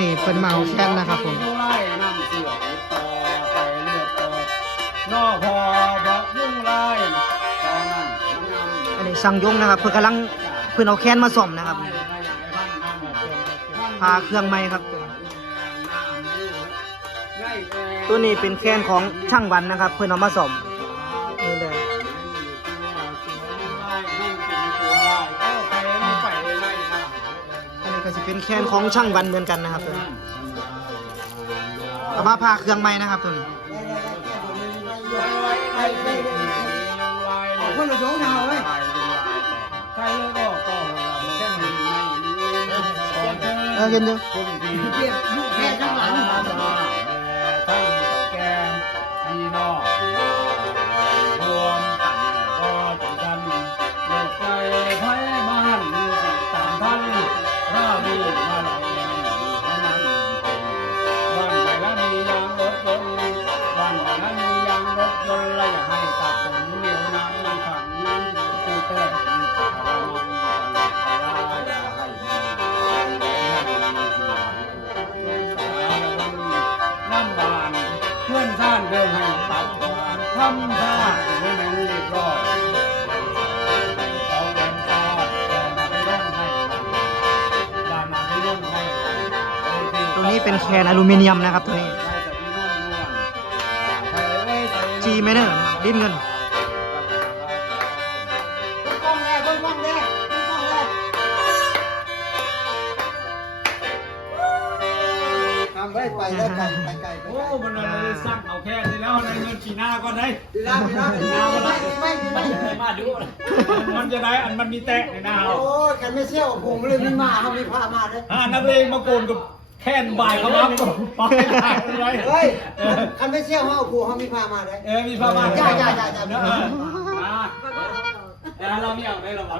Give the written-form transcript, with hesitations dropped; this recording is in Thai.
นี่เพิ่นมาเอาแค้นนะครับผม ยุ่งไล่น้ำเสือต่อไปเลือดต่อนอพอบักยุ่งไล่ตอนนั้น อันนี้สั่งยงนะครับเพิ่นกำลังเพิ่นเอาแค้นมาซ่อมนะครับพาเครื่องไม้ครับตัวนี้เป็นแค้นของช่างวันนะครับเพิ่นเอามาซ่อมนี่เลยอันนี้ก็จะเป็นแค้นของช่างวันเหมือนกันนะครับตัวนี้เอามาพาเครื่องไม้นะครับตัวนี้ คนละสองเท่าเว้ย เห็นอยู่ เปรียบยุคแค่ทั้งหลัง ทั้งแกงดีนอกรวมกันก็จังกันโลกใจไพ่บ้านตามท่านราบีมาหลอกนั้นบ้านไหนละมียางรถยนต์บ้านไหนละมียางรถยนต์และอย่าให้ตัดผมเหนียวน้ำน้ำขังตู้แป้งอย่าให้น้ำบานเพื่อนท่านเดินให้ตัดทำท่าไม่แม่งเรียบร้อยเอาเป็นตาแต่มาไปร่องให้บ้านมาไปร่องให้ ตัวนี้เป็นแคนอลูมิเนียมนะครับตัวนี้จีไม่เนอร์นะครับดิ้นเงิน กล้องแรกกล้องแรกกล้องแรกทำไปแล้วไก่ โอ้มันเลยสั่งเอาแค่นี้แล้วในเงินปีหน้าก็ได้ ดีแล้วไม่มาดูมันจะได้อันมันมีแตะในหน้าเรา โอ้กันไม่เชี่ยวผมเลยไม่มาเขาไม่พามาเลย นักเลงมาโกนกับแค่นบ่ายเขารับไปได้เลย เฮ้ยกันไม่เชี่ยวเขากูเขาไม่พามาเลย มีพระบาท จ้าเราไม่เอาได้หรอก มา